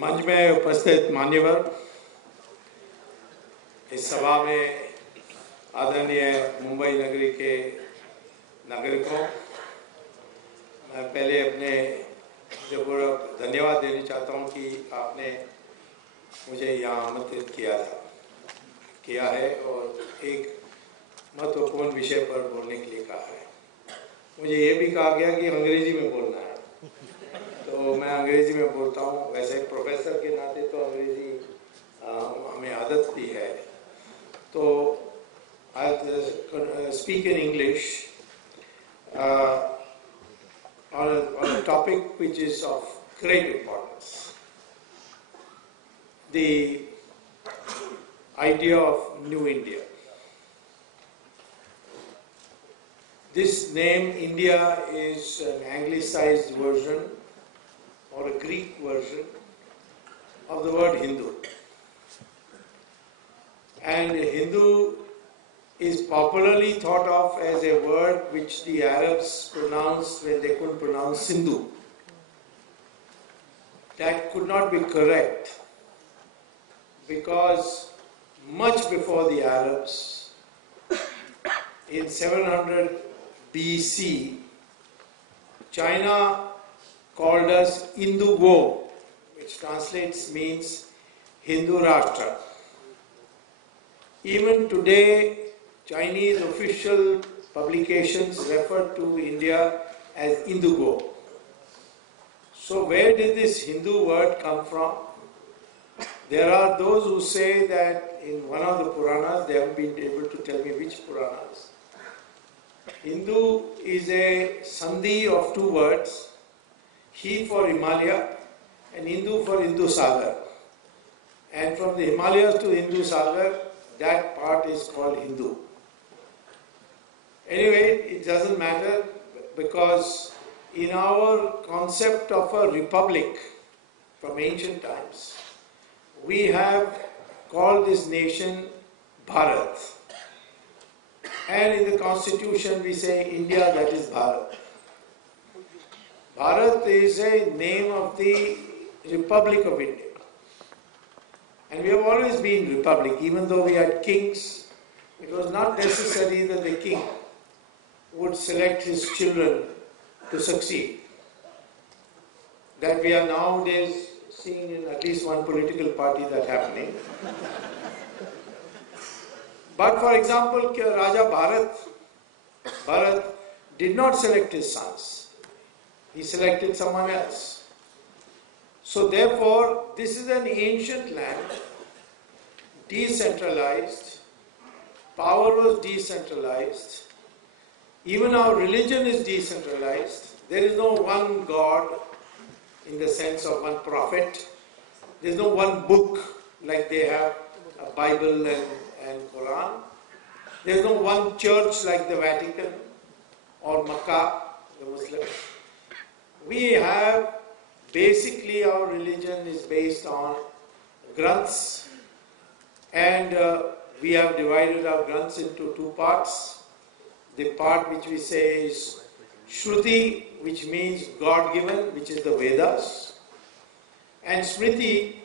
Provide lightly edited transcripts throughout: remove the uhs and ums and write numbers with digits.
मंच में उपस्थित मान्यवर, इस सभा में आदरणीय मुंबई नगरी के नागरिकों, मैं पहले अपने धन्यवाद देना चाहता हूं कि आपने मुझे यहाँ आमंत्रित किया है और एक महत्वपूर्ण विषय पर बोलने के लिए कहा है। मुझे ये भी कहा गया कि अंग्रेजी में बोलना है, तो मैं अंग्रेजी में बोलता हूँ। वैसे प्रोफेसर के नाते तो अंग्रेजी हमें आदत भी है, तो I'll speak in English on a topic which is of great importance. The idea of New India. This name India is an anglicized version or a Greek version of the word Hindu. And Hindu is popularly thought of as a word which the Arabs pronounced when they couldn't pronounce Sindhu. That could not be correct, because much before the Arabs, in 700 BC, China called us Hindu, which translates means Hindu Rashtra. Even today, Chinese official publications refer to India as Indigo. So where did this Hindu word come from? There are those who say that in one of the Puranas, they haven't been able to tell me which Puranas. Hindu is a sandhi of two words, He for Himalaya and Hindu for Hindu Sagar. And from the Himalayas to Hindu Sagar, that part is called Hindu. Anyway, it doesn't matter, because in our concept of a republic from ancient times, we have called this nation Bharat. And in the constitution we say India, that is Bharat. Bharat is a name of the Republic of India. And we have always been republic, even though we had kings. It was not necessary that the king would select his children to succeed. That we are nowadays seeing in at least one political party that happening. But for example, Raja Bharat did not select his sons. He selected someone else. So therefore, this is an ancient land, decentralized, power was decentralized, even our religion is decentralized. There is no one God in the sense of one prophet. There is no one book like they have a Bible and Quran. There is no one church like the Vatican or Makkah, the Muslims. We have basically, our religion is based on granths, and we have divided our granths into two parts. The part which we say is Shruti, which means God-given, which is the Vedas, and Smriti,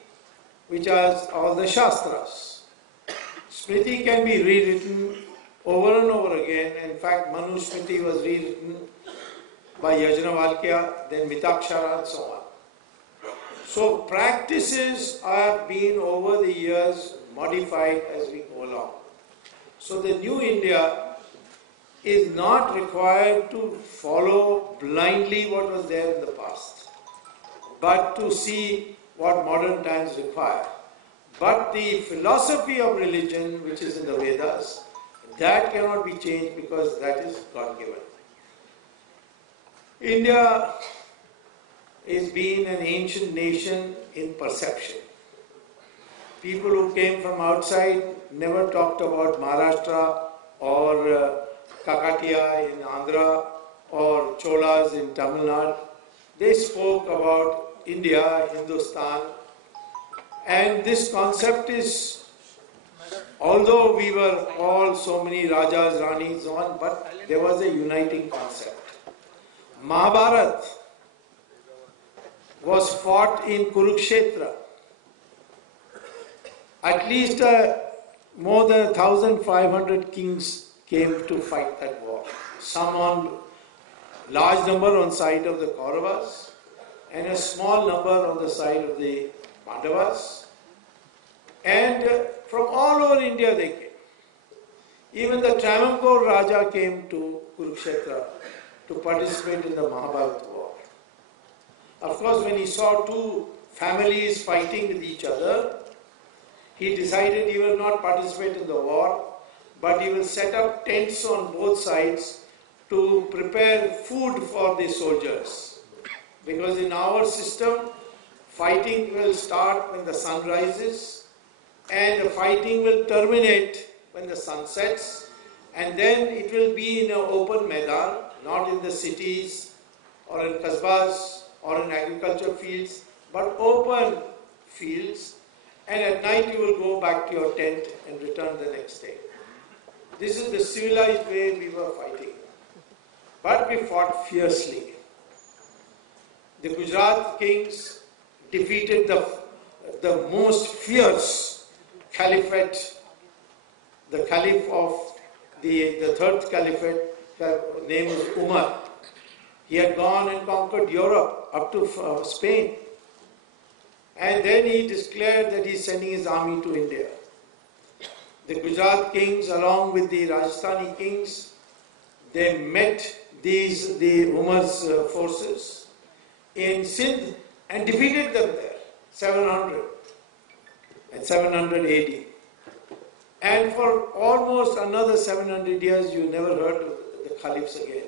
which are all the Shastras. Smriti can be rewritten over and over again. In fact, Manu Smriti was rewritten by Yajnavalkya, then Mitakshara, and so on. So practices have been over the years modified as we go along. So the new India is not required to follow blindly what was there in the past, but to see what modern times require. But the philosophy of religion, which is in the Vedas, that cannot be changed, because that is God-given. India is being an ancient nation in perception. People who came from outside never talked about Maharashtra or Kakatiya in Andhra or Cholas in Tamil Nadu. They spoke about India, Hindustan, and this concept is, although we were all so many Rajas, Ranis, so on, but there was a uniting concept. Mahabharata was fought in Kurukshetra. At least more than 1,500 kings came to fight that war. Some on large number on side of the Kauravas and a small number on the side of the Pandavas. And from all over India they came. Even the Travancore Raja came to Kurukshetra to participate in the Mahabharata war. Of course, when he saw two families fighting with each other, he decided he will not participate in the war, but he will set up tents on both sides to prepare food for the soldiers. Because in our system, fighting will start when the sun rises and the fighting will terminate when the sun sets, and then it will be in an open Maidan, not in the cities or in kasbahs or in agriculture fields, but open fields, and at night you will go back to your tent and return the next day. This is the civilized way we were fighting. But we fought fiercely. The Gujarat kings defeated the most fierce caliphate, the caliph of the third caliphate, name is Umar. He had gone and conquered Europe up to Spain. And then he declared that he is sending his army to India. The Gujarat kings, along with the Rajasthani kings, they met the Umar's forces in Sindh and defeated them there, 700 and 700 AD. And for almost another 700 years, you never heard of the caliphs again.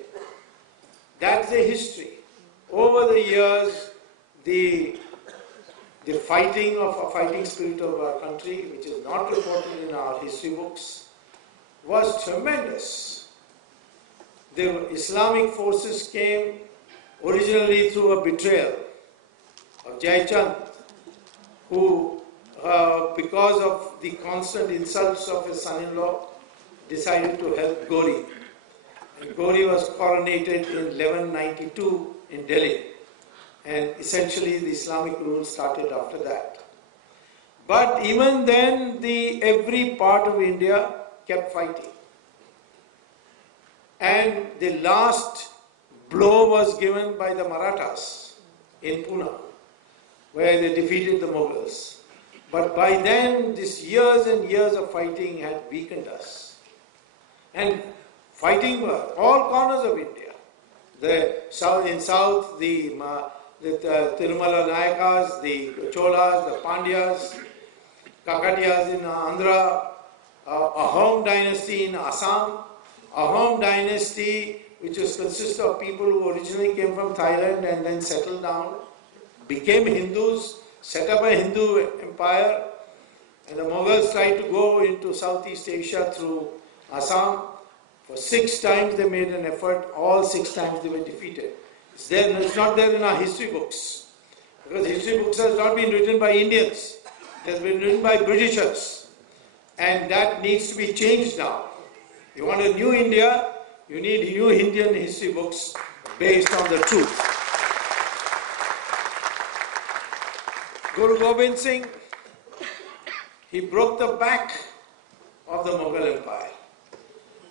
That's the history. Over the years, the fighting spirit of our country, which is not reported in our history books, was tremendous. The Islamic forces came originally through a betrayal of Jai Chand, who, because of the constant insults of his son-in-law, decided to help Ghori. And Ghori was coronated in 1192 in Delhi. And essentially the Islamic rule started after that. But even then, every part of India kept fighting. And the last blow was given by the Marathas in Pune, where they defeated the Mughals. But by then, these years and years of fighting had weakened us. And fighting were all corners of India. In south, the Tirumala Nayakas, the Cholas, the Pandyas, Kakatiyas in Andhra, Ahom dynasty in Assam, Ahom dynasty, which consists of people who originally came from Thailand and then settled down, became Hindus, set up a Hindu empire, and the Mughals tried to go into Southeast Asia through Assam. For 6 times they made an effort, all 6 times they were defeated. It's not there in our history books, because history books has not been written by Indians, it has been written by Britishers, and that needs to be changed now. You want a new India, you need new Indian history books based on the truth. Guru Gobind Singh, he broke the back of the Mughal Empire.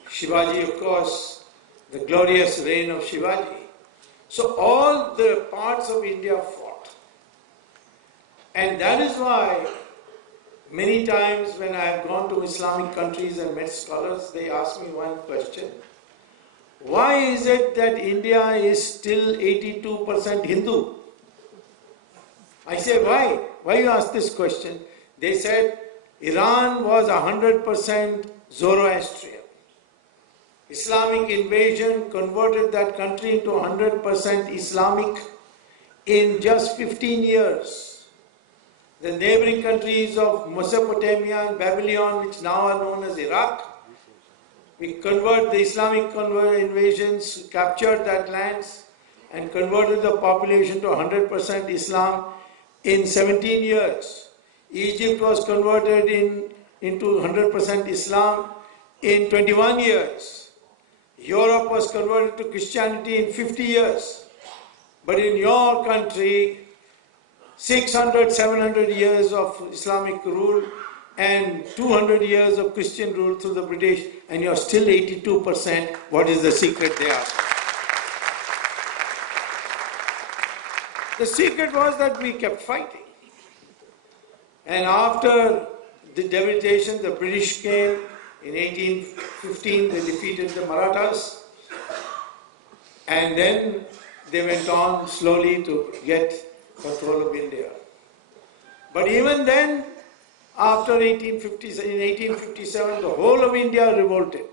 Shivaji, of course, the glorious reign of Shivaji. So all the parts of India fought. And that is why many times when I have gone to Islamic countries and met scholars, they ask me one question. Why is it that India is still 82% Hindu? I say, why? Why you ask this question? They said, Iran was 100% Zoroastrian. Islamic invasion converted that country into 100% Islamic in just 15 years. The neighboring countries of Mesopotamia and Babylon, which now are known as Iraq, we convert the Islamic invasions, captured that lands and converted the population to 100% Islam in 17 years. Egypt was converted into 100% Islam in 21 years. Europe was converted to Christianity in 50 years. But in your country, 600, 700 years of Islamic rule, and 200 years of Christian rule through the British, and you're still 82%. What is the secret there? The secret was that we kept fighting. And after the devastation, the British came in 1815, they defeated the Marathas, and then they went on slowly to get control of India. But even then, after 1857, the whole of India revolted.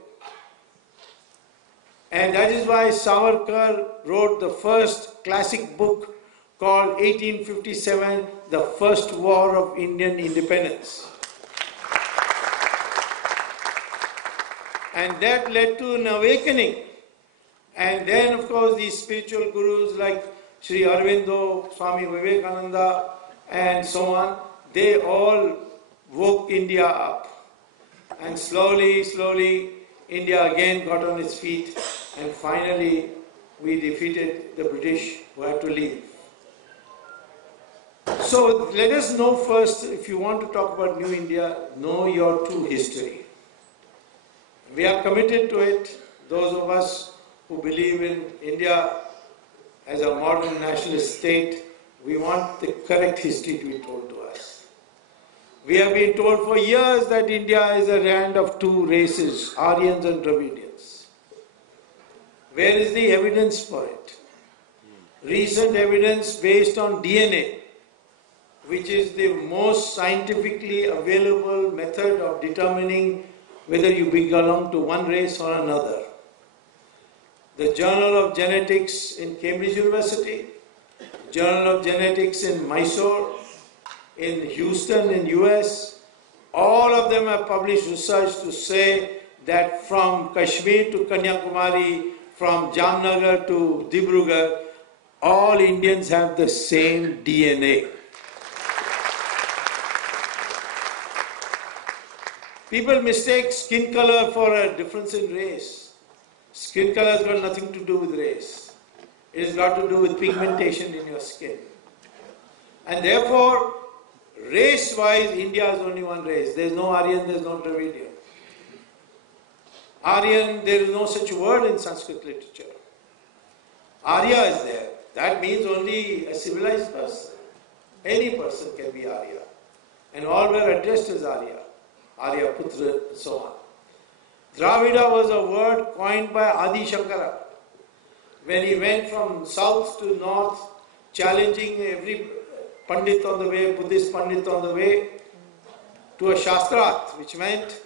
And that is why Savarkar wrote the first classic book called 1857, The First War of Indian Independence. And that led to an awakening. And then, of course, these spiritual gurus like Sri Aurobindo, Swami Vivekananda, and so on, they all woke India up. And slowly, slowly, India again got on its feet, and finally we defeated the British who had to leave. So let us know first, if you want to talk about New India, know your true history. We are committed to it, those of us who believe in India as a modern nationalist state. We want the correct history to be told to us. We have been told for years that India is a land of two races, Aryans and Dravidians. Where is the evidence for it? Recent evidence based on DNA, which is the most scientifically available method of determining whether you belong to one race or another. The Journal of Genetics in Cambridge University, Journal of Genetics in Mysore, in Houston in US, all of them have published research to say that from Kashmir to Kanyakumari, from Jamnagar to Dibrugarh, all Indians have the same DNA. People mistake skin color for a difference in race. Skin color has got nothing to do with race. It has got to do with pigmentation in your skin. And therefore, race-wise, India is only one race. There is no Aryan, there is no Dravidian. Aryan, there is no such word in Sanskrit literature. Arya is there. That means only a civilized person. Any person can be Arya. And all were addressed as Arya. Arya Putra, and so on. Dravida was a word coined by Adi Shankara when he went from south to north, challenging every Pandit on the way, Buddhist Pandit on the way, to a Shastrat, which meant,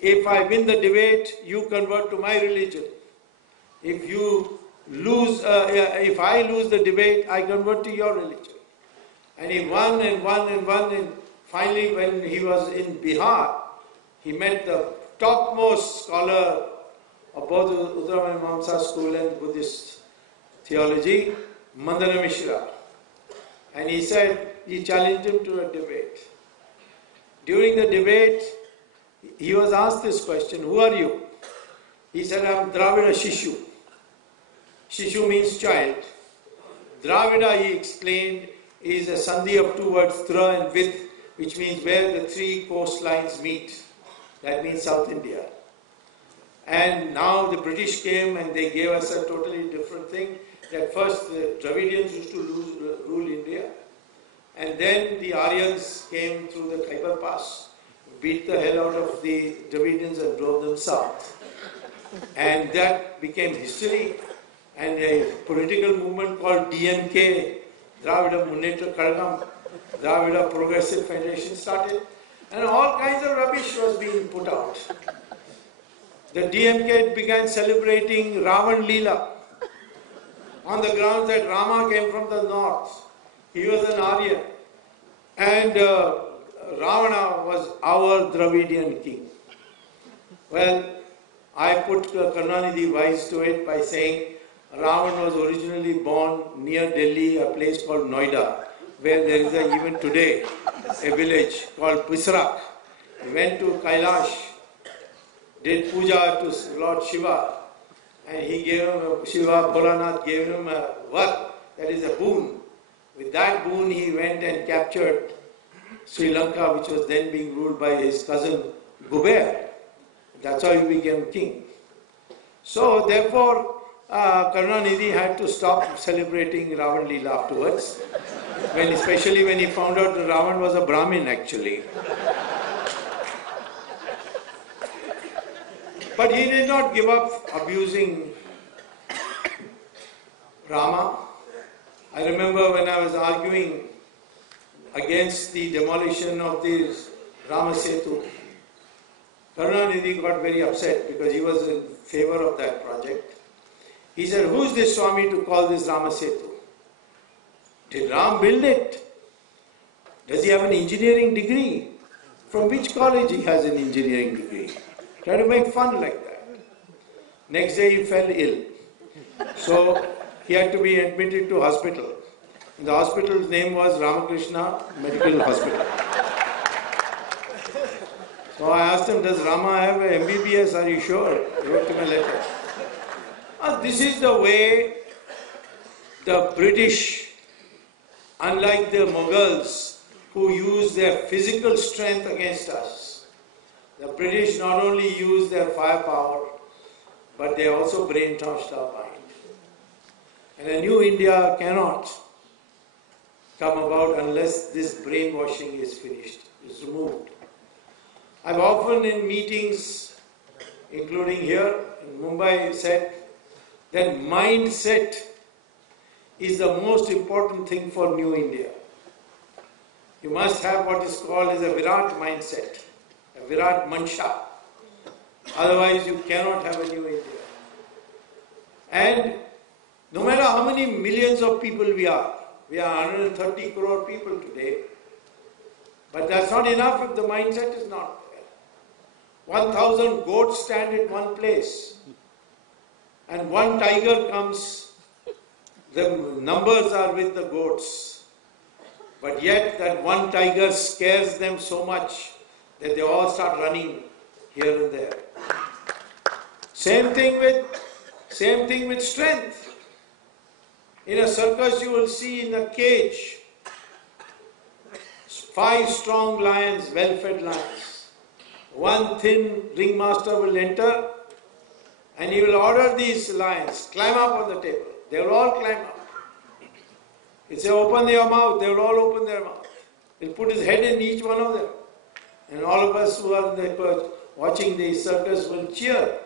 if I win the debate, you convert to my religion. If you lose, if I lose the debate, I convert to your religion. And he won and won and won, and finally, when he was in Bihar, he met the topmost scholar of both Uttara Mimamsa school and Buddhist theology, Mandana Mishra. And he said, he challenged him to a debate. During the debate, he was asked this question, who are you? He said, I am Dravida Shishu. Shishu means child. Dravida, he explained, is a sandhi of two words, Dra and Vid, which means where the three coastlines meet. That means South India. And now the British came and they gave us a totally different thing. That first the Dravidians used to rule India. And then the Aryans came through the Khyber Pass, beat the hell out of the Dravidians and drove them south. And that became history. And a political movement called DMK, Dravida Munnetra Kazhagam, Dravida Progressive Federation started. And all kinds of rubbish was being put out. The DMK began celebrating Ravan Leela on the grounds that Rama came from the north. He was an Aryan. And Ravana was our Dravidian king. Well, I put Karunanidhi wise to it by saying Ravan was originally born near Delhi, a place called Noida, where there is even today a village called Pisrak. He went to Kailash, did puja to Lord Shiva, and he gave him, Shiva Bholanath gave him a var, that is a boon. With that boon he went and captured Sri Lanka, which was then being ruled by his cousin Guber. That's how he became king. So therefore, Karunanidhi had to stop celebrating Ravan Leela afterwards, especially when he found out that Ravan was a Brahmin actually. But he did not give up abusing Rama. I remember when I was arguing against the demolition of the Rama Setu, Karunanidhi got very upset because he was in favor of that project. He said, "Who is this Swami to call this Rama Setu? Did Ram build it? Does he have an engineering degree? From which college he has an engineering degree?" Try to make fun like that. Next day he fell ill. So he had to be admitted to hospital. And the hospital's name was Ramakrishna Medical Hospital. So I asked him, "Does Rama have an MBBS? Are you sure?" He wrote him a letter. This is the way the British, unlike the Mughals, who used their physical strength against us, the British not only used their firepower, but they also brainwashed our mind. And a new India cannot come about unless this brainwashing is finished, is removed. I've often in meetings, including here in Mumbai, said that mindset is the most important thing for New India. You must have what is called as a Virat mindset, a Virat Mansha. Otherwise you cannot have a New India. And no matter how many millions of people we are 130 crore people today, but that's not enough if the mindset is not there. 1,000 goats stand in one place, and one tiger comes, the numbers are with the goats. But yet that one tiger scares them so much that they all start running here and there. Same thing with strength. In a circus you will see in a cage 5 strong lions, well-fed lions. One thin ringmaster will enter and he will order these lions, climb up on the table. They will all climb up. He'll say, "Open your mouth." They will all open their mouth. He'll put his head in each one of them. And all of us who are watching the circus will cheer.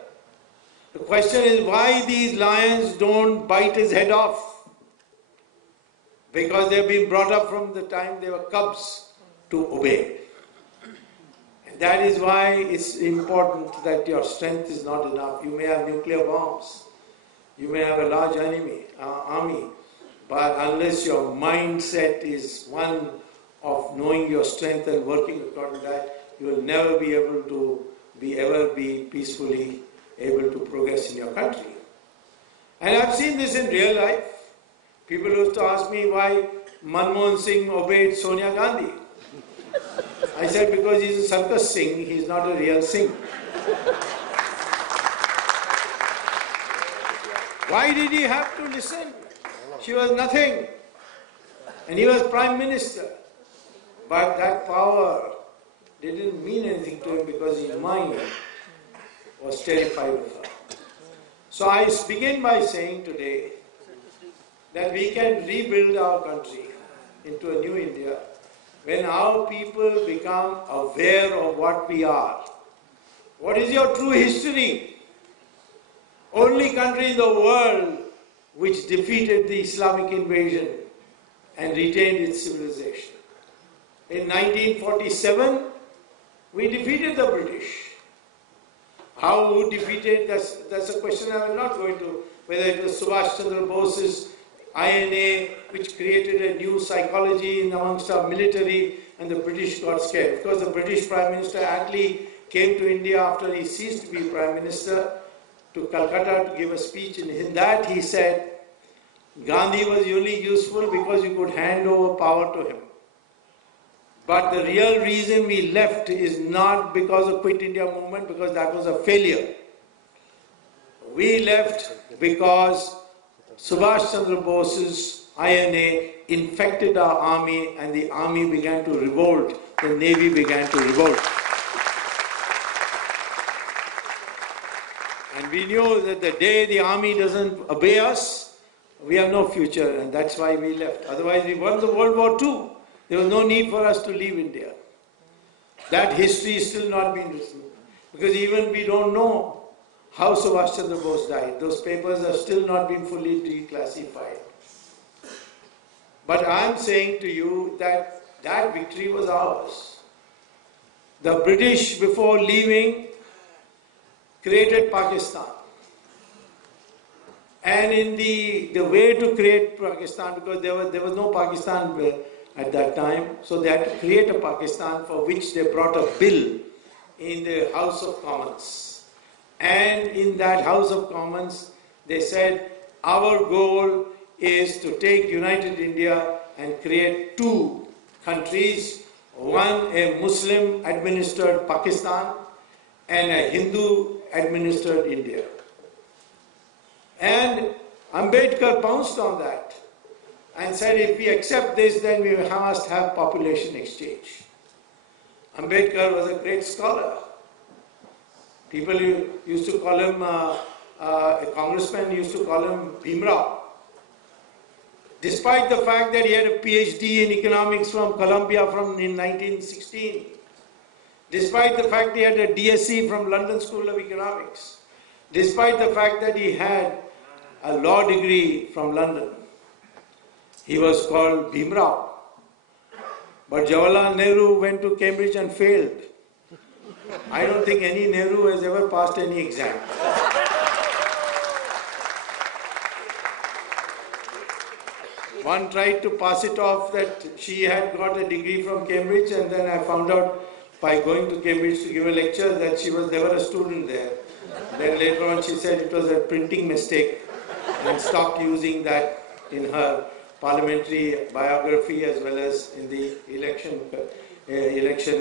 The question is why these lions don't bite his head off. Because they've been brought up from the time they were cubs to obey. And that is why it's important that your strength is not enough. You may have nuclear bombs. You may have a large army. But unless your mindset is one of knowing your strength and working according to that, you will never be able to be peacefully able to progress in your country. And I've seen this in real life. People used to ask me why Manmohan Singh obeyed Sonia Gandhi. I said, because he's a circus Singh, he's not a real Singh. Why did he have to listen? She was nothing. And he was Prime Minister. But that power didn't mean anything to him because his mind was terrified of her. So I begin by saying today that we can rebuild our country into a new India when our people become aware of what we are. What is your true history? Only country in the world which defeated the Islamic invasion and retained its civilization. In 1947, we defeated the British. How we defeated, that's a question I will not go into, whether it was Subhash Chandra Bose's INA, which created a new psychology amongst our military, and the British got scared. Because the British Prime Minister Attlee came to India after he ceased to be Prime Minister to Calcutta to give a speech. And in that he said, Gandhi was only useful because you could hand over power to him. But the real reason we left is not because of Quit India movement, because that was a failure. We left because Subhash Chandra Bose's INA infected our army, and the army began to revolt, the navy began to revolt. And we knew that the day the army doesn't obey us, we have no future, and that's why we left. Otherwise, we won the World War II. There was no need for us to leave India. That history is still not being written, because even we don't know how Subhash Chandra Bose died. Those papers have still not been fully declassified. But I'm saying to you that that victory was ours. The British, before leaving, created Pakistan. And in the way to create Pakistan, because there was no Pakistan at that time, so they had to create a Pakistan, for which they brought a bill in the House of Commons. And in that House of Commons, they said, our goal is to take United India and create two countries, one a Muslim-administered Pakistan and a Hindu-administered India. And Ambedkar pounced on that and said, if we accept this, then we must have population exchange. Ambedkar was a great scholar. People used to call him, a congressman used to call him Bhimrao. Despite the fact that he had a PhD in economics from Columbia in 1916, despite the fact he had a DSc from London School of Economics, despite the fact that he had a law degree from London, he was called Bhimrao. But Jawaharlal Nehru went to Cambridge and failed. I don't think any Nehru has ever passed any exam. One tried to pass it off that she had got a degree from Cambridge, and then I found out by going to Cambridge to give a lecture that she was never a student there. Then later on she said it was a printing mistake and stopped using that in her parliamentary biography as well as in the election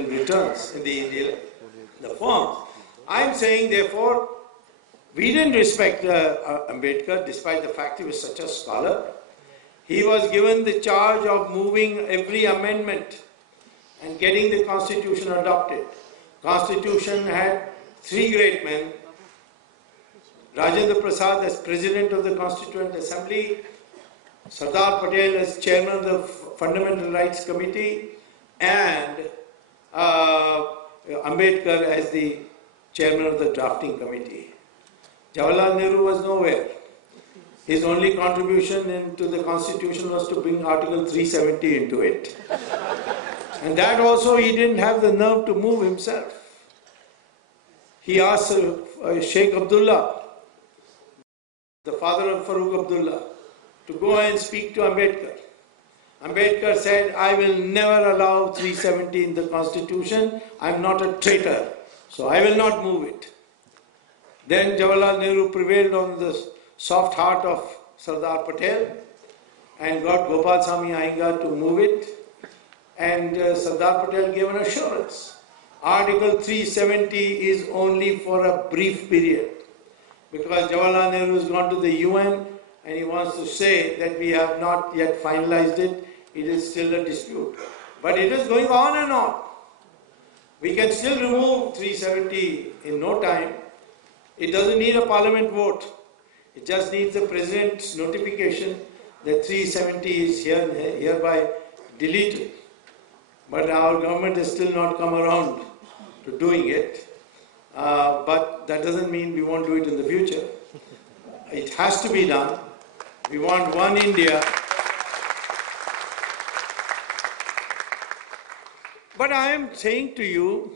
returns, in the forms. I'm saying, therefore, we didn't respect Ambedkar despite the fact he was such a scholar. He was given the charge of moving every amendment and getting the Constitution adopted. Constitution had three great men: Rajendra Prasad as President of the Constituent Assembly, Sardar Patel as Chairman of the Fundamental Rights Committee, and Ambedkar as the Chairman of the Drafting Committee. Jawaharlal Nehru was nowhere. His only contribution into the Constitution was to bring Article 370 into it. And that also he didn't have the nerve to move himself. He asked Sheikh Abdullah, the father of Farooq Abdullah, to go and speak to Ambedkar. Ambedkar said, I will never allow 370 in the Constitution. I am not a traitor, so I will not move it. Then Jawaharlal Nehru prevailed on the soft heart of Sardar Patel and got Gopal Swamy Iyengar to move it. And Sardar Patel gave an assurance. Article 370 is only for a brief period, because Jawaharlal Nehru has gone to the UN and he wants to say that we have not yet finalized it. It is still a dispute. But it is going on and on. We can still remove 370 in no time. It doesn't need a parliament vote. It just needs the President's notification that 370 is hereby deleted. But our government has still not come around to doing it. But that doesn't mean we won't do it in the future. It has to be done. We want one India. But I am saying to you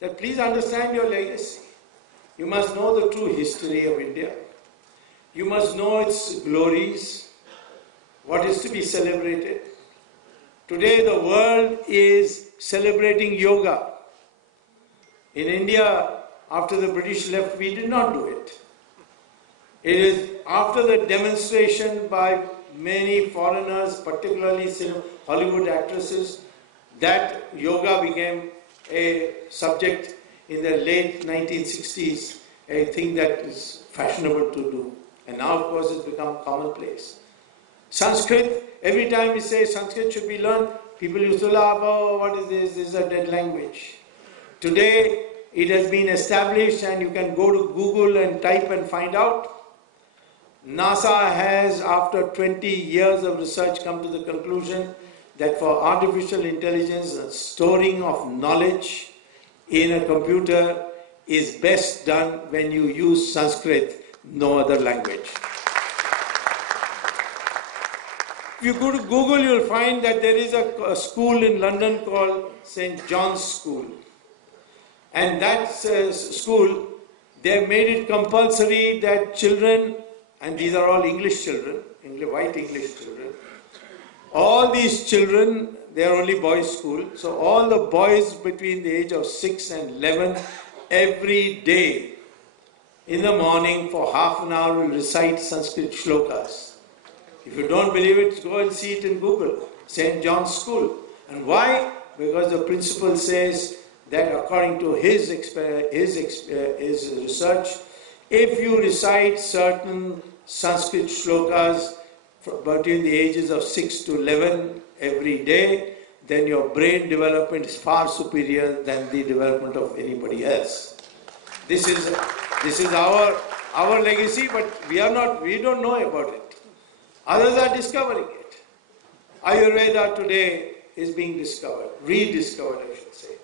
that please understand your legacy. You must know the true history of India. You must know its glories, what is to be celebrated. Today the world is celebrating yoga. In India, after the British left, we did not do it. It is after the demonstration by many foreigners, particularly Hollywood actresses, that yoga became a subject in the late 1960s, a thing that is fashionable to do. And now, of course, it's become commonplace. Sanskrit, every time we say Sanskrit should be learned, people used to laugh, oh, what is this? This is a dead language. Today, it has been established and you can go to Google and type and find out. NASA has, after 20 years of research, come to the conclusion that for artificial intelligence, the storing of knowledge in a computer is best done when you use Sanskrit, no other language. If you go to Google, you'll find that there is a school in London called St. John's School. And that school, they have made it compulsory that children, and these are all English children, white English children, all these children, they are only boys' school, so all the boys between the age of 6 and 11, every day in the morning for half an hour will recite Sanskrit shlokas. If you don't believe it, go and see it in Google, St. John's School. And why? Because the principal says that according to his research, if you recite certain Sanskrit shlokas between the ages of 6 to 11 every day, then your brain development is far superior than the development of anybody else. This is our legacy, but we don't know about it. Others are discovering it. Ayurveda today is being discovered, rediscovered, I should say.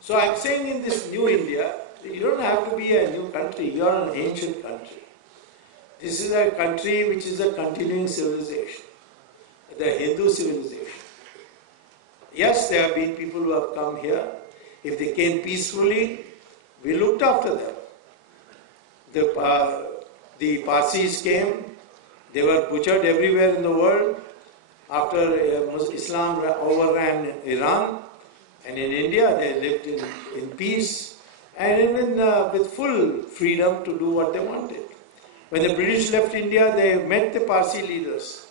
So I'm saying in this new India, you don't have to be a new country, you are an ancient country. This is a country which is a continuing civilization, the Hindu civilization. Yes, there have been people who have come here. If they came peacefully, we looked after them. The Parsis came, they were butchered everywhere in the world. After Islam overran Iran, and in India they lived in peace and even with full freedom to do what they wanted. When the British left India, they met the Parsi leaders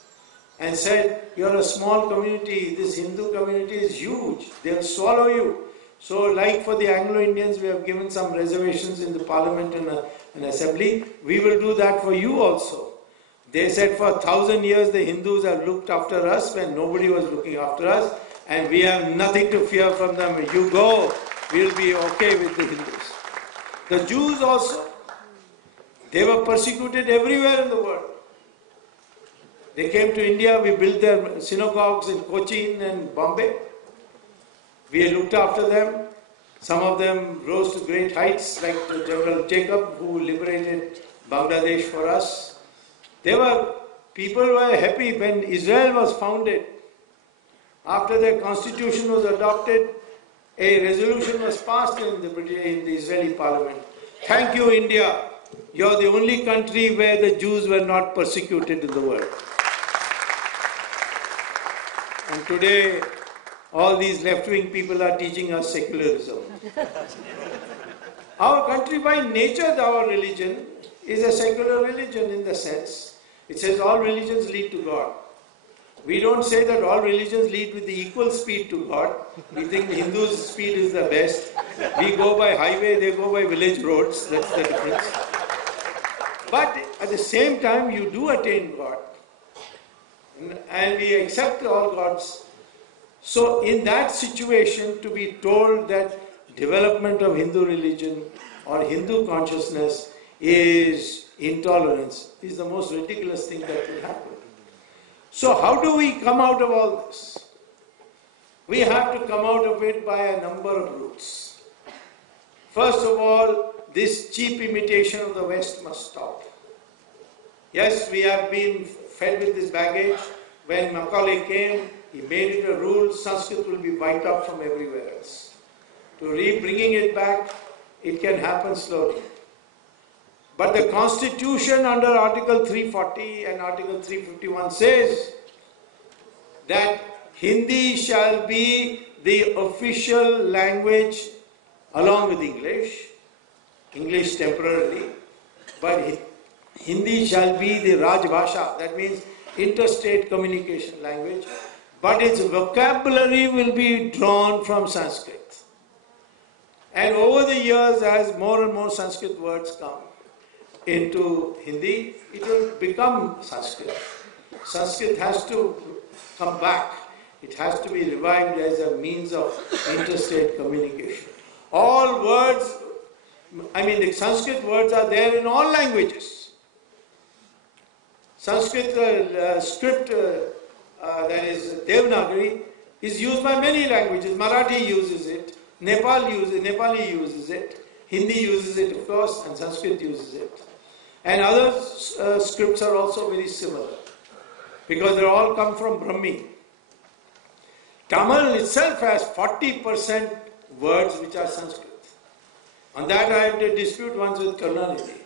and said, you're a small community, this Hindu community is huge, they'll swallow you. So like for the Anglo-Indians, we have given some reservations in the parliament and an assembly, we will do that for you also. They said for 1,000 years the Hindus have looked after us when nobody was looking after us, and we have nothing to fear from them. You go, we'll be okay with the Hindus. The Jews also, they were persecuted everywhere in the world. They came to India, we built their synagogues in Cochin and Bombay. We looked after them. Some of them rose to great heights, like General Jacob, who liberated Bangladesh for us. People were happy when Israel was founded. After their constitution was adopted, a resolution was passed in the Israeli parliament. Thank you, India. You're the only country where the Jews were not persecuted in the world. And today, all these left-wing people are teaching us secularism. Our country, by nature, our religion is a secular religion in the sense. It says all religions lead to God. We don't say that all religions lead with the equal speed to God. We think the Hindus' speed is the best. We go by highway, they go by village roads. That's the difference. But at the same time, you do attain God. And we accept all gods. So in that situation, to be told that development of Hindu religion or Hindu consciousness is intolerance is the most ridiculous thing that will happen. So how do we come out of all this? We have to come out of it by a number of routes. First of all, this cheap imitation of the West must stop. Yes, we have been fed with this baggage. When Macaulay came, he made it a rule, Sanskrit will be wiped out from everywhere else. To bringing it back, it can happen slowly. But the Constitution under Article 340 and Article 351 says that Hindi shall be the official language along with English temporarily, but Hindi shall be the Rajbhasha, that means interstate communication language, but its vocabulary will be drawn from Sanskrit. And over the years, as more and more Sanskrit words come, into Hindi, it will become Sanskrit. Sanskrit has to come back. It has to be revived as a means of interstate communication. All words, the Sanskrit words are there in all languages. Sanskrit script, that is Devanagari, is used by many languages. Marathi uses it, Nepali uses it, Hindi uses it, of course, and Sanskrit uses it. And other scripts are also very similar, because they all come from Brahmi. Tamil itself has 40% words which are Sanskrit. On that I had a dispute once with Karunanidhi.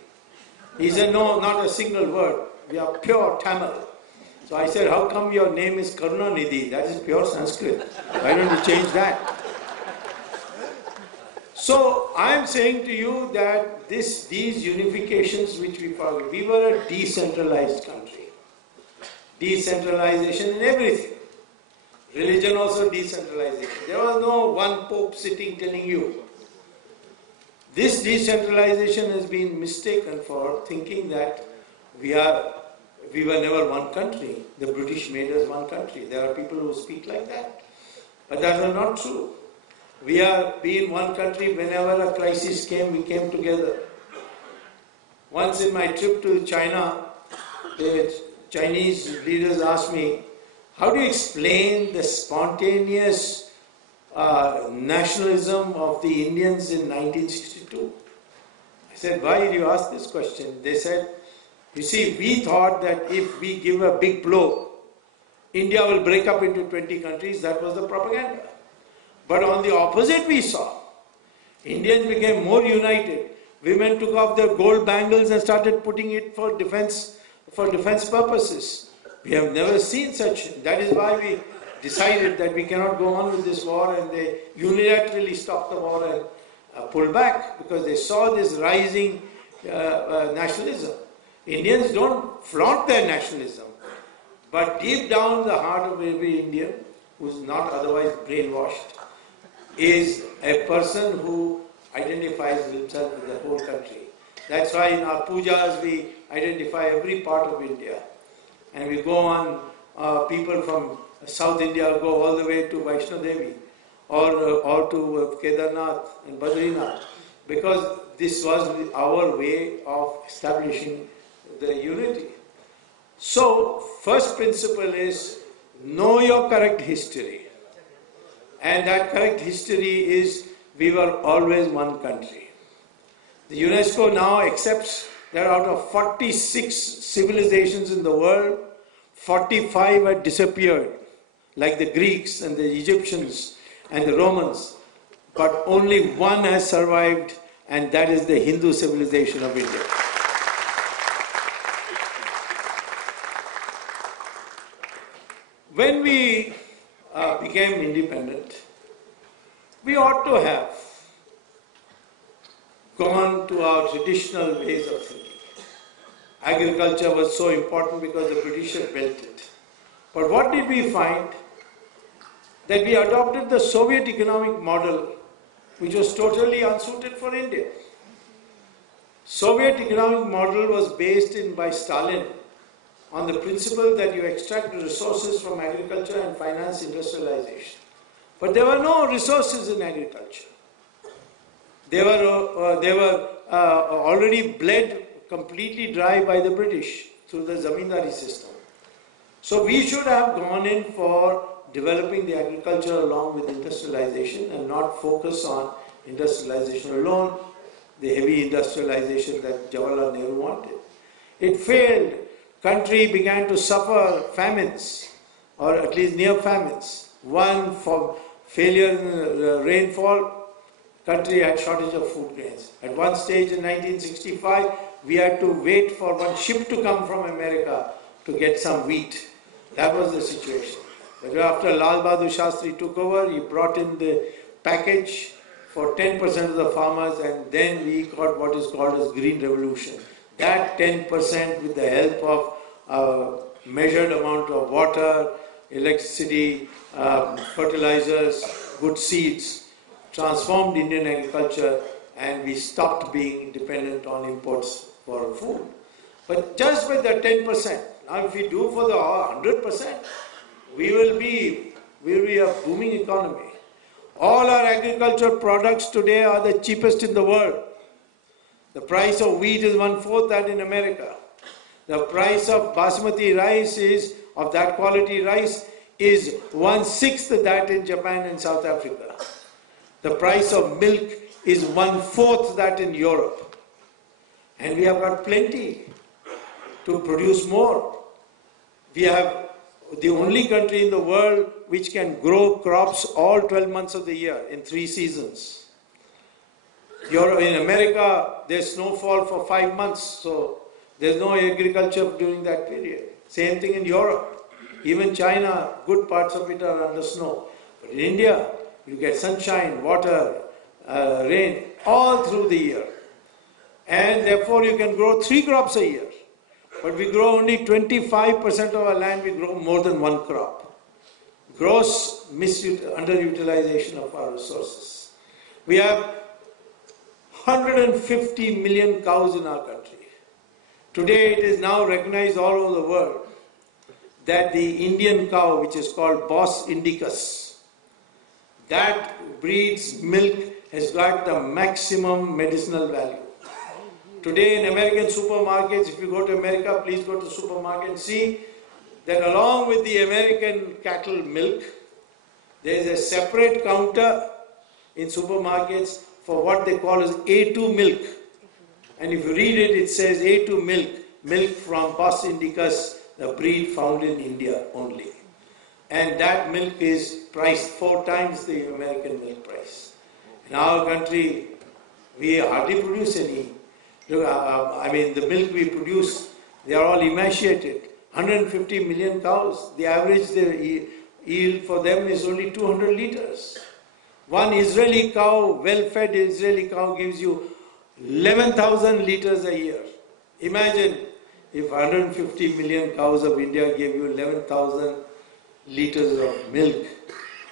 He said, no, not a single word. We are pure Tamil. So I said, how come your name is Karunanidhi? That is pure Sanskrit. Why don't you change that? So I am saying to you that these unifications which we forget, we were a decentralized country. Decentralization in everything. Religion also decentralization. There was no one pope sitting telling you. This decentralization has been mistaken for thinking that we were never one country. The British made us one country. There are people who speak like that. But that is not true. We are being one country. Whenever a crisis came, we came together. Once in my trip to China, the Chinese leaders asked me, how do you explain the spontaneous nationalism of the Indians in 1962? I said, why did you ask this question? They said, you see, we thought that if we give a big blow, India will break up into 20 countries. That was the propaganda. But on the opposite we saw, Indians became more united. Women took off their gold bangles and started putting it for defense purposes. We have never seen such. That is why we decided that we cannot go on with this war, and they unilaterally stopped the war and pulled back because they saw this rising nationalism. Indians don't flaunt their nationalism, but deep down the heart of every Indian who is not otherwise brainwashed is a person who identifies himself with the whole country. That's why in our pujas we identify every part of India. And we go on, people from South India go all the way to Vaishno Devi or to Kedarnath and Badrinath, because this was our way of establishing the unity. So, first principle is know your correct history. And that correct history is we were always one country. The UNESCO now accepts that out of 46 civilizations in the world, 45 had disappeared, like the Greeks and the Egyptians and the Romans. But only one has survived, and that is the Hindu civilization of India. When we became independent, we ought to have gone to our traditional ways of thinking. Agriculture was so important because the British had built it. But what did we find? That we adopted the Soviet economic model, which was totally unsuited for India. Soviet economic model was based by Stalin on the principle that you extract resources from agriculture and finance industrialization. But there were no resources in agriculture. They were already bled completely dry by the British through the zamindari system. So we should have gone in for developing the agriculture along with industrialization and not focus on industrialization alone, the heavy industrialization that Jawaharlal Nehru wanted. It failed. Country began to suffer famines, or at least near famines. One, for failure in rainfall, country had shortage of food grains. At one stage in 1965, we had to wait for one ship to come from America to get some wheat. That was the situation. But after Lal Bahadur Shastri took over, he brought in the package for 10% of the farmers, and then we got what is called as Green Revolution. That 10%, with the help of a measured amount of water, electricity, fertilizers, good seeds, transformed Indian agriculture, and we stopped being dependent on imports for food. But just with the 10%, now if we do for the 100%, we will be a booming economy. All our agricultural products today are the cheapest in the world. The price of wheat is 1/4 that in America. The price of basmati rice of that quality rice is 1/6 that in Japan and South Africa. The price of milk is 1/4 that in Europe. And we have got plenty to produce more. We have the only country in the world which can grow crops all 12 months of the year in 3 seasons. In America, there's snowfall for 5 months, so there's no agriculture during that period. Same thing in Europe. Even China, good parts of it are under snow. But in India, you get sunshine, water, rain, all through the year. And therefore, you can grow 3 crops a year. But we grow only 25% of our land, we grow more than 1 crop. Gross underutilization of our resources. We have 150 million cows in our country. Today it is now recognized all over the world that the Indian cow, which is called Bos indicus, that breeds milk, has got the maximum medicinal value. Today in American supermarkets, if you go to America, please go to the supermarket and see that along with the American cattle milk, there is a separate counter in supermarkets for what they call as A2 milk. And if you read it, it says A2 milk, milk from Bos indicus, the breed found in India only. And that milk is priced 4 times the American milk price. In our country, we hardly produce any. The milk we produce, they are all emaciated. 150 million cows, the average yield for them is only 200 liters. One Israeli cow, well-fed Israeli cow, gives you 11,000 liters a year. Imagine if 150 million cows of India gave you 11,000 liters of milk,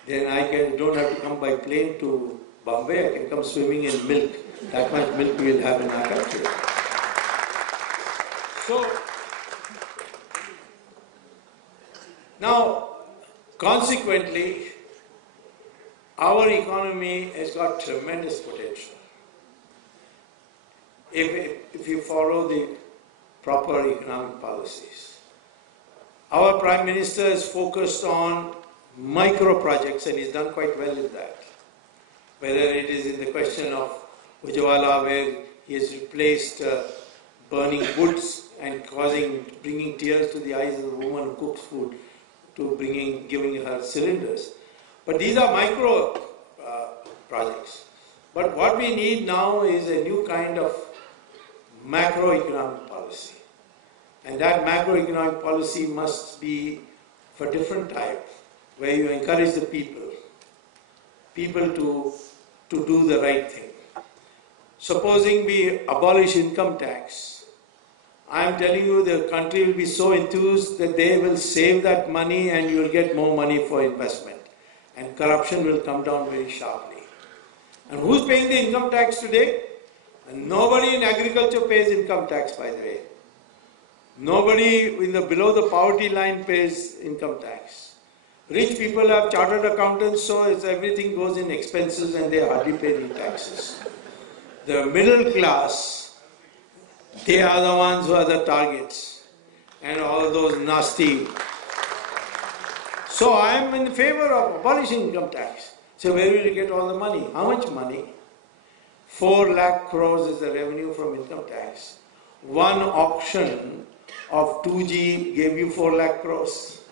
then I don't have to come by plane to Bombay, I can come swimming in milk. That much milk we will have in our country. So, now, consequently, our economy has got tremendous potential. If you follow the proper economic policies. Our Prime Minister is focused on micro projects and he's done quite well in that. Whether it is in the question of Ujjwala, where he has replaced burning woods and bringing tears to the eyes of the woman who cooks food, to giving her cylinders. But these are micro projects. But what we need now is a new kind of macroeconomic policy. And that macroeconomic policy must be for different type, where you encourage the people to do the right thing. Supposing we abolish income tax, I am telling you the country will be so enthused that they will save that money and you will get more money for investment. And corruption will come down very sharply. And who's paying the income tax today? And nobody in agriculture pays income tax, by the way. Nobody below the poverty line pays income tax. Rich people have chartered accountants, so everything goes in expenses and they hardly pay any taxes. The middle class, they are the ones who are the targets and all those nasty. So I am in favor of abolishing income tax. So where will you get all the money? How much money? 4 lakh crores is the revenue from income tax. One auction of 2G gave you 4 lakh crores.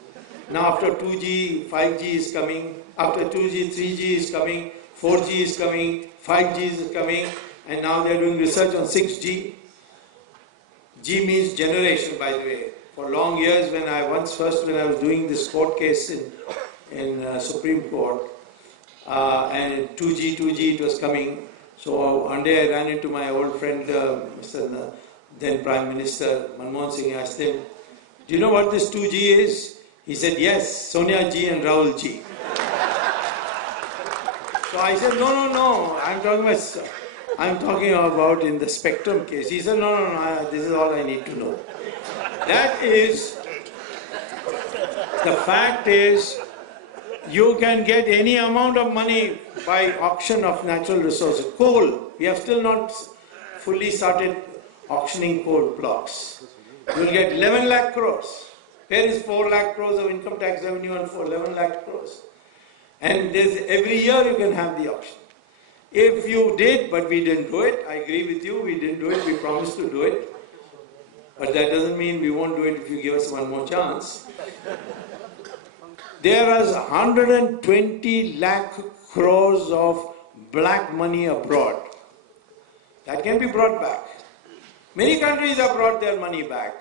Now after 2G, 5G is coming. After 2G, 3G is coming. 4G is coming. 5G is coming. And now they are doing research on 6G. G means generation, by the way. For long years, when I was doing this court case in Supreme Court, and 2G, it was coming. So one day I ran into my old friend, Mr. then Prime Minister Manmohan Singh. I asked him, "Do you know what this 2G is?" He said, "Yes, Sonia Ji and Rahul Ji." So I said, No, I'm talking about I'm talking about in the Spectrum case. He said, no, this is all I need to know. That is, the fact is, you can get any amount of money by auction of natural resources. Coal, we have still not fully started auctioning coal blocks. You will get 11 lakh crores. Where is 4 lakh crores of income tax revenue and for 11 lakh crores? And every year you can have the auction. If you did, but we didn't do it, I agree with you, we didn't do it, we promised to do it. But that doesn't mean we won't do it if you give us one more chance. There is 120 lakh crores of black money abroad. That can be brought back. Many countries have brought their money back.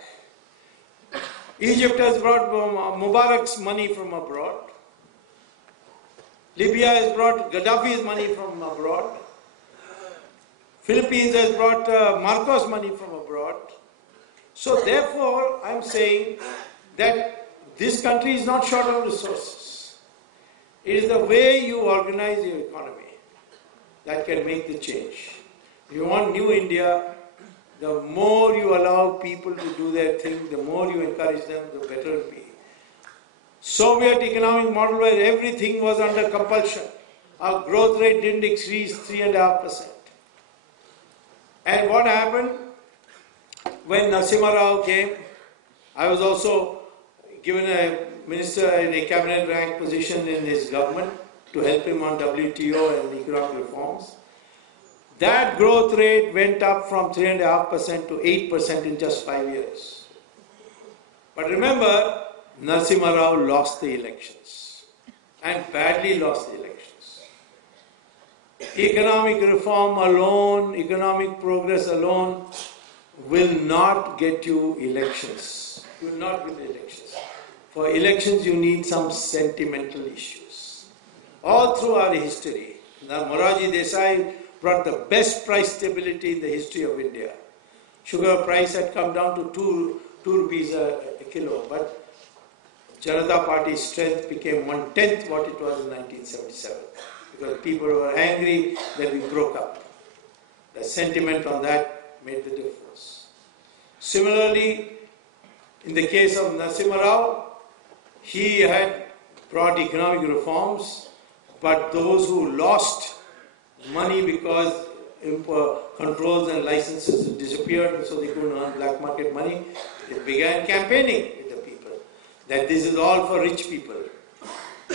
Egypt has brought Mubarak's money from abroad. Libya has brought Gaddafi's money from abroad. Philippines has brought Marcos' money from abroad. So therefore, I'm saying that this country is not short of resources. It is the way you organize your economy that can make the change. If you want new India, the more you allow people to do their thing, the more you encourage them, the better it will be. Soviet economic model where everything was under compulsion. Our growth rate didn't increase 3.5%. And what happened? When Narasimha Rao came, I was also given a minister in a cabinet rank position in his government to help him on WTO and economic reforms. That growth rate went up from 3.5% to 8% in just 5 years. But remember, Narasimha Rao lost the elections and badly lost the elections. Economic reform alone, economic progress alone will not get you elections. You will not win elections. For elections you need some sentimental issues. All through our history, Morarji Desai brought the best price stability in the history of India. Sugar price had come down to 2 rupees a kilo, but Janata Party's strength became 1/10 what it was in 1977, because people were angry that we broke up. The sentiment on that made the difference. Similarly, in the case of Narasimha Rao, he had brought economic reforms, but those who lost money because controls and licenses disappeared, so they couldn't earn black market money, they began campaigning with the people that this is all for rich people.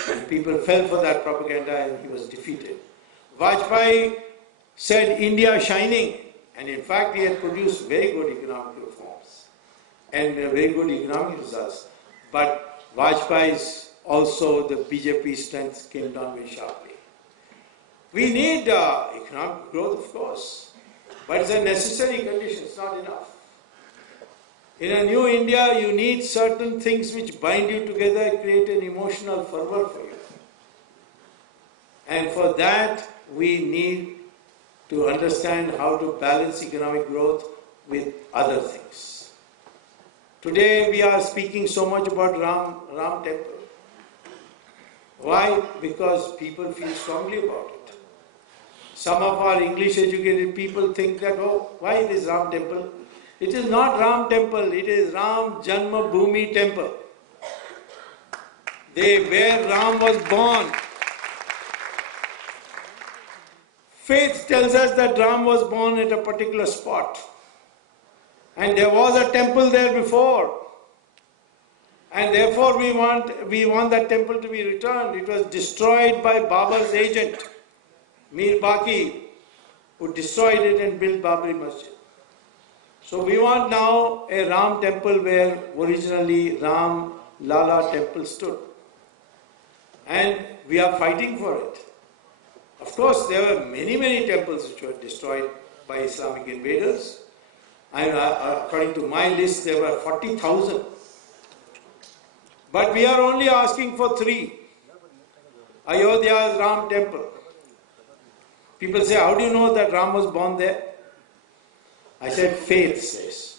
And people fell for that propaganda and he was defeated. Vajpayee said India shining, and in fact he had produced very good economic reforms and very good economic results. But Vajpayee's also the BJP strength came down very sharply. We need economic growth, of course, but it's a necessary condition, it's not enough. In a new India, you need certain things which bind you together and create an emotional fervor for you. And for that, we need to understand how to balance economic growth with other things. Today, we are speaking so much about Ram Temple. Why? Because people feel strongly about it. Some of our English educated people think that, oh, why this Ram Temple? It is not Ram Temple, it is Ram Janma Bhoomi Temple. Where Ram was born. Faith tells us that Ram was born at a particular spot. And there was a temple there before. And therefore we want that temple to be returned. It was destroyed by Babur's agent, Mir Baqi, who destroyed it and built Babri Masjid. So we want now a Ram temple where originally Ram Lala temple stood. And we are fighting for it. Of course, there were many temples which were destroyed by Islamic invaders. According to my list, there were 40,000. But we are only asking for 3. Ayodhya's Ram temple. People say, how do you know that Ram was born there? I said, faith says.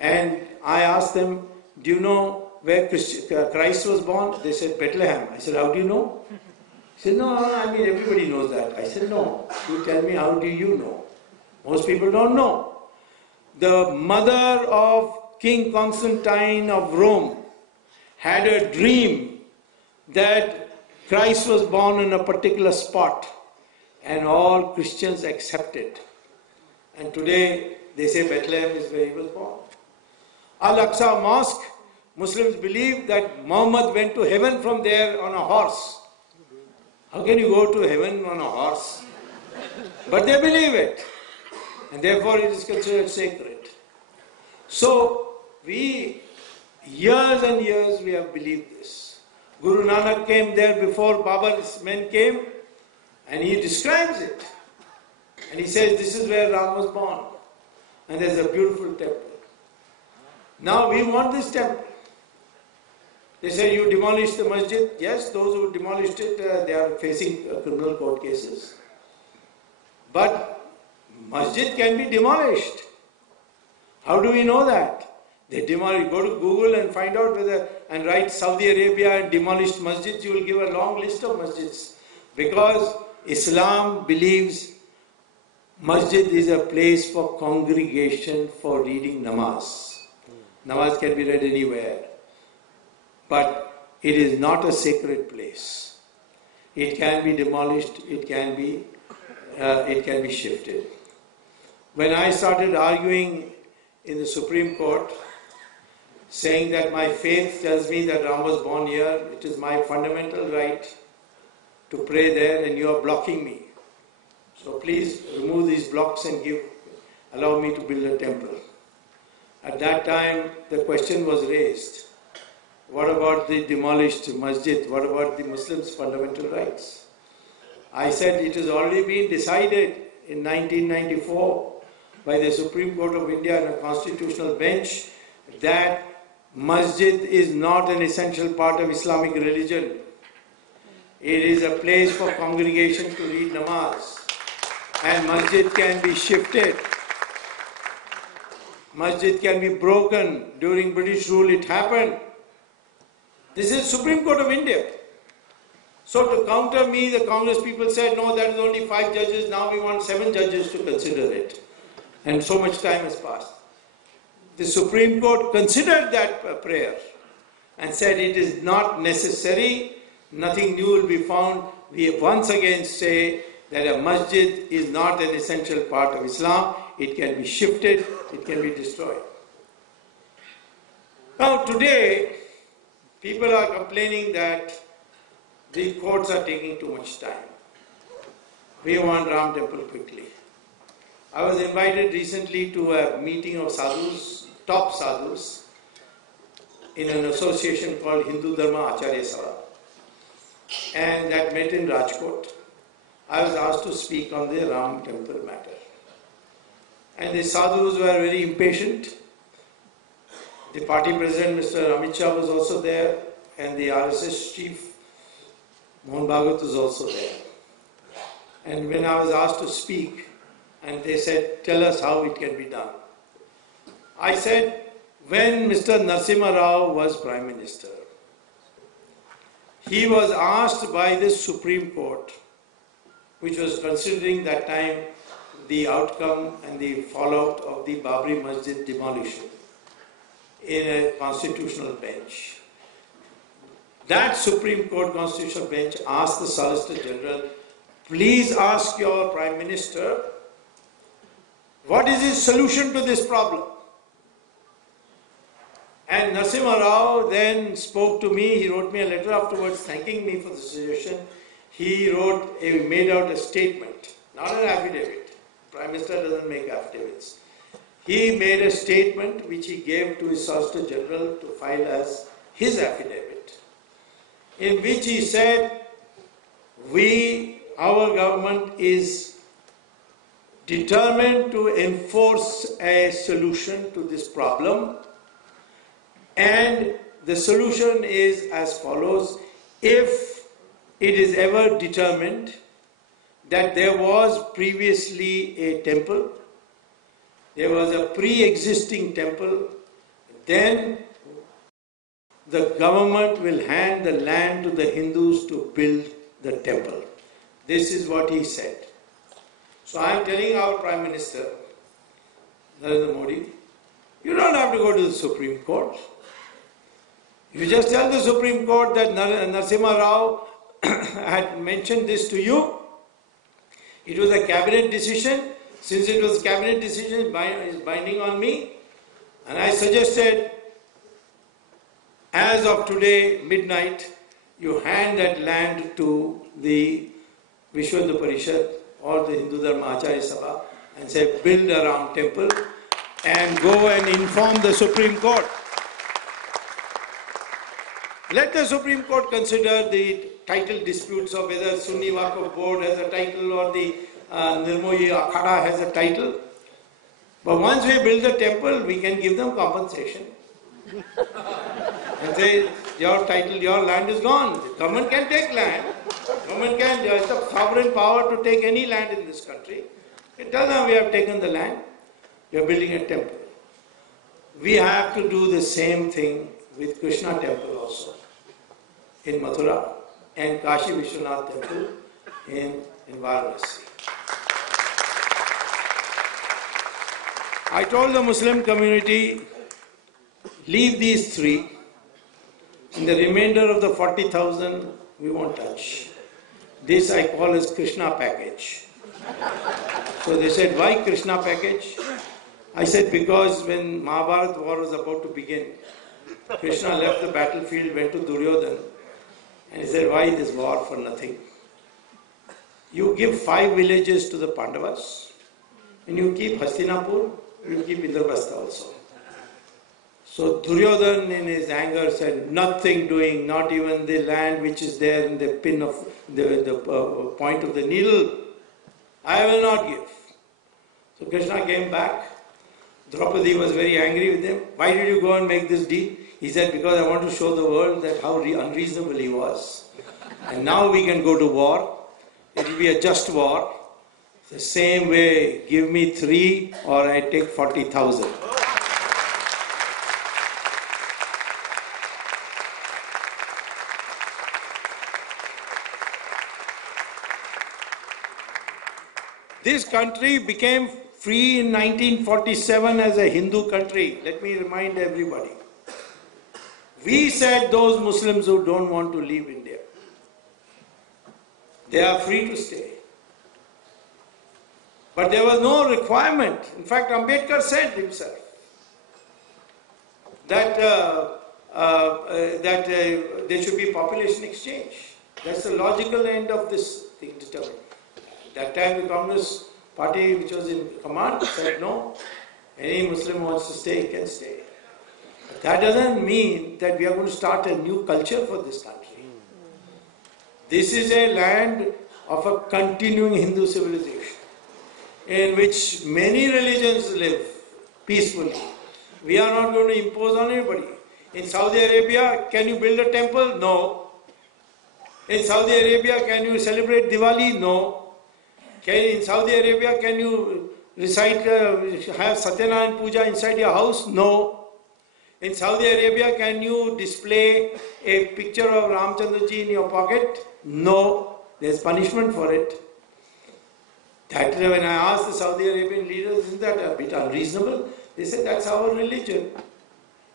And I asked them, do you know where Christ was born? They said, Bethlehem. I said, how do you know? He said, no, I mean everybody knows that. I said, no, you tell me, how do you know? Most people don't know. The mother of King Constantine of Rome had a dream that Christ was born in a particular spot and all Christians accepted. And today they say Bethlehem is where he was born. Al-Aqsa Mosque, Muslims believe that Muhammad went to heaven from there on a horse. How can you go to heaven on a horse? But they believe it. And therefore it is considered sacred. So years and years we have believed this. Guru Nanak came there before Babar's men came, and he describes it. And he says this is where Ram was born. And there's a beautiful temple. Now we want this temple. They say you demolished the masjid. Yes, those who demolished it, they are facing criminal court cases. But masjid can be demolished. How do we know that? They demolish. Go to Google and find out whether, and write Saudi Arabia and demolished masjids. You will give a long list of masjids. Because Islam believes masjid is a place for congregation for reading namaz. Namaz can be read anywhere. But it is not a sacred place. It can be demolished, it can be shifted. When I started arguing in the Supreme Court, saying that my faith tells me that Ram was born here, it is my fundamental right to pray there, and you are blocking me. So please remove these blocks and allow me to build a temple. At that time, the question was raised. What about the demolished masjid? What about the Muslims' fundamental rights? I said it has already been decided in 1994 by the Supreme Court of India on a constitutional bench that masjid is not an essential part of Islamic religion. It is a place for congregation to read namaz. And masjid can be shifted. Masjid can be broken. During British rule it happened. This is Supreme Court of India. So to counter me, the Congress people said, no, that is only 5 judges, now we want 7 judges to consider it. And so much time has passed. The Supreme Court considered that prayer and said it is not necessary, nothing new will be found. We once again say that a masjid is not an essential part of Islam. It can be shifted, it can be destroyed. Now today, people are complaining that the courts are taking too much time. We want Ram Temple quickly. I was invited recently to a meeting of sadhus, top sadhus, in an association called Hindu Nav-Varsha Sabha, and that met in Rajkot. I was asked to speak on the Ram Temple matter. And the sadhus were very impatient. The party president, Mr. Amit Shah, was also there, and the RSS chief, Mohan Bhagavat, was also there. And when I was asked to speak, and they said, tell us how it can be done. I said, when Mr. Narasimha Rao was Prime Minister, he was asked by the Supreme Court, which was considering that time the outcome and the fallout of the Babri Masjid demolition, in a constitutional bench. That Supreme Court constitutional bench asked the Solicitor General, please ask your Prime Minister, what is his solution to this problem? And Narasimha Rao then spoke to me. He wrote me a letter afterwards thanking me for the suggestion. He made out a statement, not an affidavit. Prime Minister doesn't make affidavits. He made a statement which he gave to his Solicitor General to file as his affidavit, in which he said, our government is determined to enforce a solution to this problem, and the solution is as follows. If it is ever determined that there was previously a temple, there was a pre-existing temple, then the government will hand the land to the Hindus to build the temple. This is what he said. So I am telling our Prime Minister, Narendra Modi, you don't have to go to the Supreme Court. You just tell the Supreme Court that Narasimha Rao had mentioned this to you. It was a cabinet decision. Since it was a cabinet decision, it is binding on me. And I suggested, as of today, midnight, you hand that land to the Vishwa Hindu Parishad or the Hindu Dharma Acharya Sabha and say, build a round temple and go and inform the Supreme Court. Let the Supreme Court consider the title disputes of whether Sunni Waqf Board has a title or the Nirmoyi Akhada has a title. But once we build the temple, we can give them compensation. And say, your title, your land is gone. The government can take land. Government can, has the sovereign power to take any land in this country. It tells them we have taken the land, we are building a temple. We have to do the same thing with Krishna temple also in Mathura and Kashi Vishwanath temple in Varanasi. I told the Muslim community, leave these three, and the remainder of the 40,000 we won't touch. This I call as Krishna package. So they said, why Krishna package? I said, because when Mahabharata war was about to begin, Krishna left the battlefield, went to Duryodhana, and he said, why this war for nothing? You give 5 villages to the Pandavas, and you keep Hastinapur, you keep Indraprastha also. So Duryodhana in his anger said, nothing doing, not even the land which is there in the pin of the point of the needle, I will not give. So Krishna came back. Draupadi was very angry with him. Why did you go and make this deed? He said, because I want to show the world that how unreasonable he was. And now we can go to war. It will be a just war. The same way, give me 3 or I take 40,000. This country became free in 1947 as a Hindu country. Let me remind everybody. We said those Muslims who don't want to leave India, they are free to stay. But there was no requirement. In fact, Ambedkar said himself that there should be population exchange. That's the logical end of this thing determined. That time the Communist Party, which was in command, said no, any Muslim who wants to stay can stay. But that doesn't mean that we are going to start a new culture for this country. This is a land of a continuing Hindu civilization in which many religions live peacefully. We are not going to impose on anybody. In Saudi Arabia, can you build a temple? No. In Saudi Arabia, can you celebrate Diwali? No. In Saudi Arabia, can you recite, have Satyanarayana Puja inside your house? No. In Saudi Arabia, can you display a picture of Ramchandraji in your pocket? No. There's punishment for it. That when I asked the Saudi Arabian leaders, isn't that a bit unreasonable? They said, that's our religion.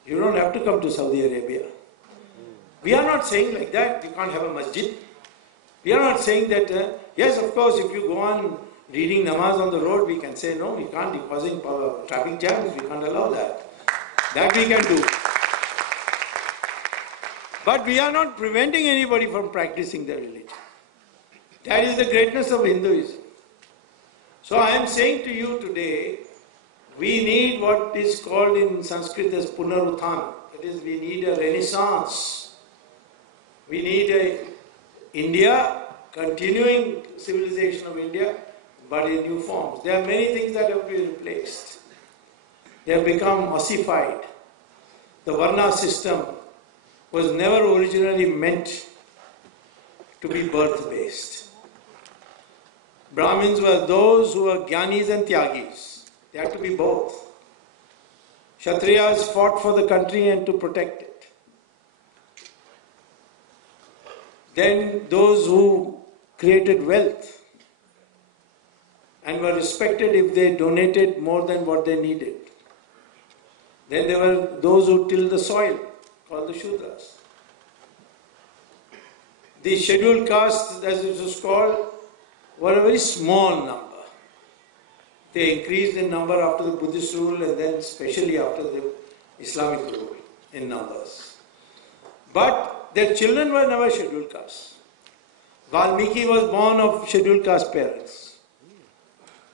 You don't have to come to Saudi Arabia. We are not saying like that, you can't have a masjid. We are not saying that, yes, of course, if you go on reading namaz on the road, we can say, no, we can't be causing traffic jams, we can't allow that. That we can do. But we are not preventing anybody from practicing their religion. That is the greatness of Hinduism. So I am saying to you today, we need what is called in Sanskrit as Punaruthana. That is, we need a renaissance. We need a India, continuing civilization of India, but in new forms. There are many things that have been replaced. They have become ossified. The Varna system was never originally meant to be birth-based. Brahmins were those who were Jnanis and Tyagis. They had to be both. Kshatriyas fought for the country and to protect it. Then those who created wealth and were respected if they donated more than what they needed. Then there were those who tilled the soil, called the Shudras. The scheduled castes, as it was called, were a very small number. They increased in number after the Buddhist rule and then especially after the Islamic rule in numbers. But their children were never scheduled castes. Valmiki was born of scheduled caste parents.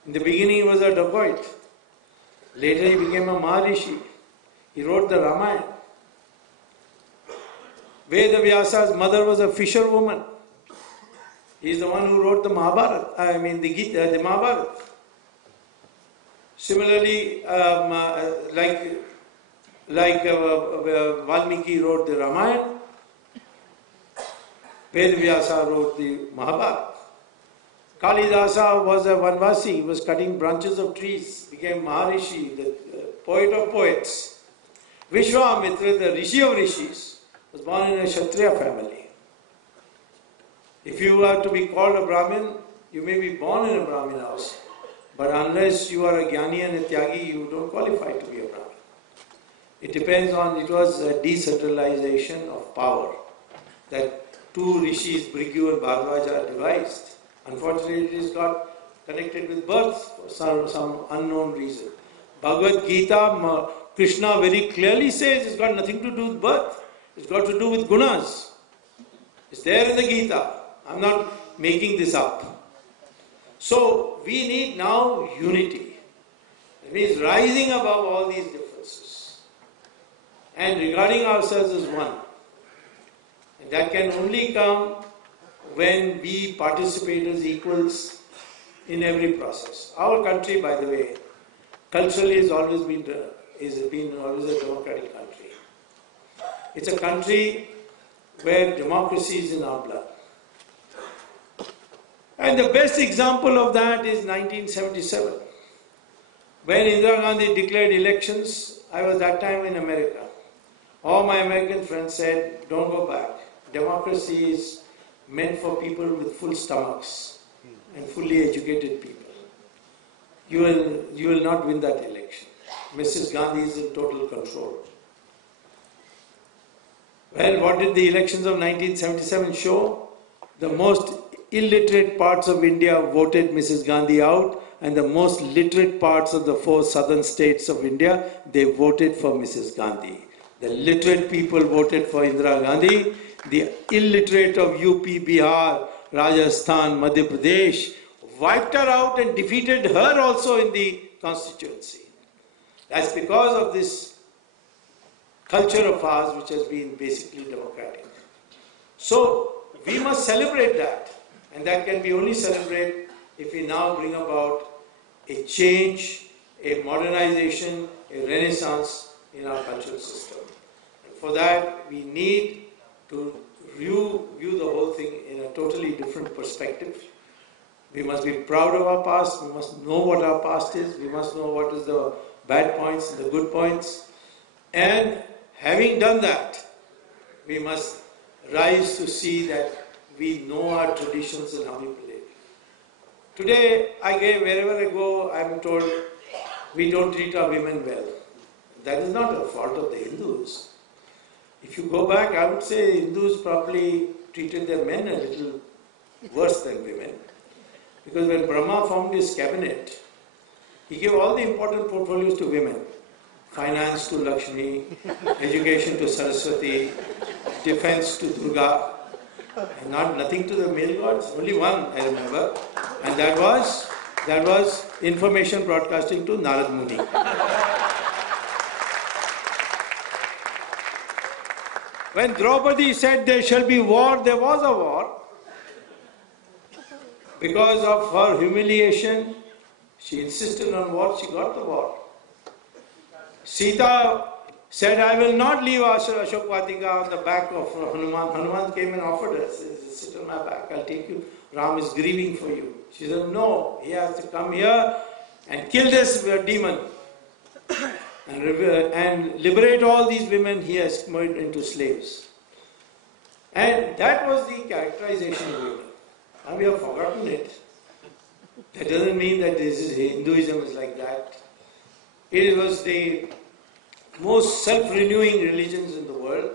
In the beginning he was a dacoit. Later he became a Maharishi. He wrote the Ramayana. Veda Vyasa's mother was a fisherwoman. He is the one who wrote the Mahabharata, the Gita, the Mahabharata. Similarly, Valmiki wrote the Ramayana, Veda Vyasa wrote the Mahabharata. Kalidasa was a Vanvasi, he was cutting branches of trees, became Maharishi, the poet of poets. Vishwamitra, the Rishi of Rishis, was born in a Kshatriya family. If you are to be called a Brahmin, you may be born in a Brahmin house, but unless you are a Jnani and a Tyagi, you don't qualify to be a Brahmin. It depends on, it was a decentralization of power that two Rishis, Brighu and Bhardwaja, devised. Unfortunately, it is got connected with birth for some unknown reason. Bhagavad Gita, Krishna very clearly says it's got nothing to do with birth. It's got to do with gunas. It's there in the Gita. I'm not making this up. So we need now unity. It means rising above all these differences and regarding ourselves as one. And that can only come when we participate as equals in every process. Our country, by the way, culturally has always been always a democratic country. It's a country where democracy is in our blood. And the best example of that is 1977. When Indira Gandhi declared elections, I was that time in America. All my American friends said, don't go back. Democracy is meant for people with full stomachs and fully educated people. You will not win that election. Mrs. Gandhi is in total control. Well, what did the elections of 1977 show? The most illiterate parts of India voted Mrs. Gandhi out, and the most literate parts of the 4 southern states of India, they voted for Mrs. Gandhi. The literate people voted for Indira Gandhi. The illiterate of UP, Bihar, Rajasthan, Madhya Pradesh wiped her out and defeated her also in the constituency. That's because of this culture of ours which has been basically democratic. So we must celebrate that, and that can be only celebrated if we now bring about a change, a modernization, a renaissance in our cultural system. And for that we need to view the whole thing in a totally different perspective. We must be proud of our past, we must know what our past is, we must know what is the bad points and the good points. And having done that, we must rise to see that we know our traditions and how we live. Today, wherever I go, I am told we don't treat our women well. That is not a fault of the Hindus. If you go back, I would say Hindus probably treated their men a little worse than women. Because when Brahma formed his cabinet, he gave all the important portfolios to women. Finance to Lakshmi, education to Saraswati, defense to Durga, and nothing to the male gods. Only one, I remember, and that was information broadcasting to Narad Muni. When Draupadi said there shall be war, there was a war. Because of her humiliation, she insisted on war, she got the war. Sita said, I will not leave Ashok Vatika on the back of Hanuman. Hanuman came and offered her, said, sit on my back, I'll take you. Ram is grieving for you. She said, no, he has to come here and kill this demon and liberate all these women he has made into slaves. And that was the characterization of it. Now we have forgotten it. That doesn't mean that Hinduism is like that. It was the most self-renewing religions in the world,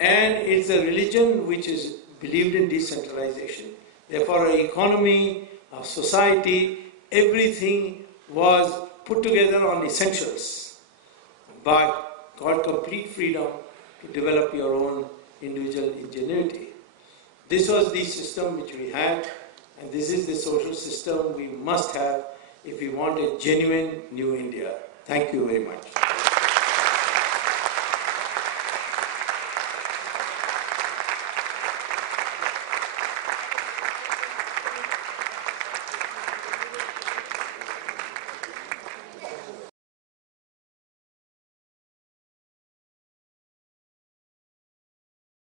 and it's a religion which is believed in decentralization. Therefore, our economy, our society, everything was put together on essentials, but got complete freedom to develop your own individual ingenuity. This was the system which we had, and this is the social system we must have if we want a genuine new India. Thank you very much.